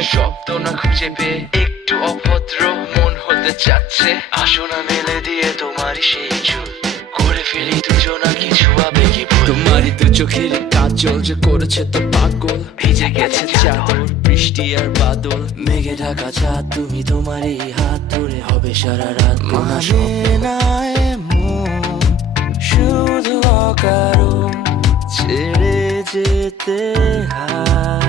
বাথরুমে শব্দ না খুঁজে পেয়ে একটু অভদ্র মন হতে চাচ্ছে। আসো না মেলে দিয়ে তোমারই সেই চুল, করে ফেলি দুজনা কিছু আবেগী ভুল। তোমারই দু চোখের কাজল যে করেছে তো পাগল, ভিজে গেছে চাদর বৃষ্টি আর বাদল, মেঘে ঢাকা চাঁদ তুমি তোমারই হাত ধরে হবে সারা রাত। মানে না এমন শুধু অকারণ ছেড়ে যেতে হয়।